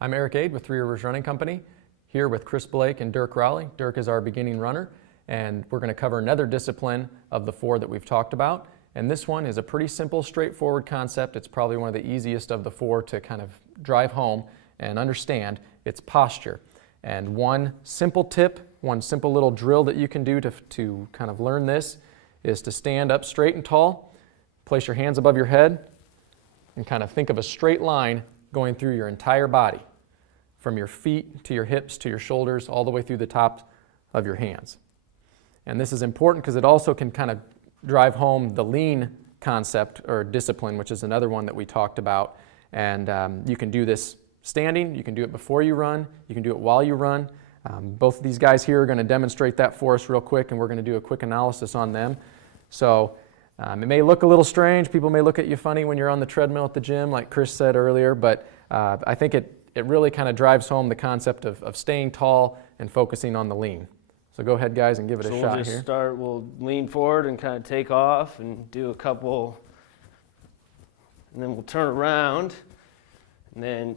I'm Eric Ade with Three Rivers Running Company, here with Chris Blake and Dirk Rowley. Dirk is our beginning runner, and we're going to cover another discipline of the four that we've talked about. And this one is a pretty simple, straightforward concept. It's probably one of the easiest of the four to kind of drive home and understand. It's posture. And one simple tip, one simple little drill that you can do to kind of learn this is to stand up straight and tall, place your hands above your head, and kind of think of a straight line going through your entire body, from your feet to your hips to your shoulders, all the way through the top of your hands. And this is important because it also can kind of drive home the lean concept or discipline, which is another one that we talked about. And you can do this standing, you can do it before you run, you can do it while you run. Both of these guys here are going to demonstrate that for us real quick, and we're going to do a quick analysis on them. So it may look a little strange. People may look at you funny when you're on the treadmill at the gym, like Chris said earlier, but I think it really kind of drives home the concept of staying tall and focusing on the lean. So go ahead, guys, and give it a shot here. We'll lean forward and kind of take off and do a couple, and then we'll turn around and then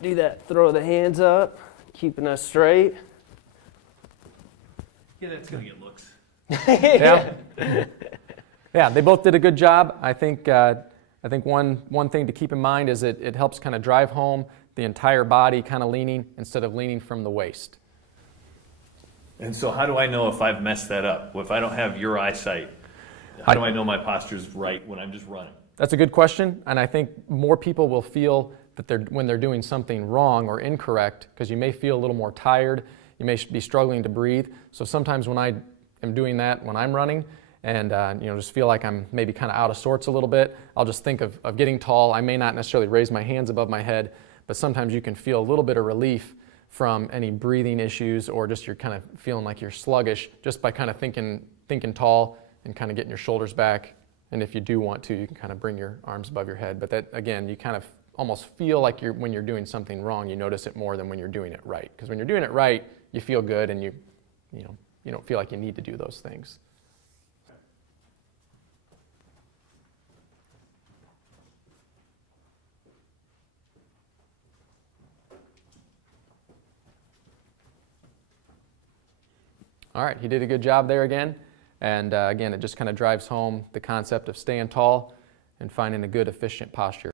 do that, throw the hands up, keeping us straight. Yeah, that's going to get looks. Yeah. Yeah, they both did a good job. I think one thing to keep in mind is it helps kind of drive home the entire body kind of leaning instead of leaning from the waist. And so how do I know if I've messed that up? If I don't have your eyesight, how do I know my posture's right when I'm just running? That's a good question, and I think more people will feel that when they're doing something wrong or incorrect, because you may feel a little more tired, you may be struggling to breathe. So sometimes when I am doing that when I'm running, and just feel like I'm maybe kind of out of sorts a little bit, I'll just think of getting tall. I may not necessarily raise my hands above my head, but sometimes you can feel a little bit of relief from any breathing issues, or just you're kind of feeling like you're sluggish just by kind of thinking tall and kind of getting your shoulders back. And if you do want to, you can kind of bring your arms above your head. But that, again, you kind of almost feel like when you're doing something wrong, you notice it more than when you're doing it right. Because when you're doing it right, you feel good, and you don't feel like you need to do those things. All right, he did a good job there again. And again, it just kind of drives home the concept of staying tall and finding a good, efficient posture.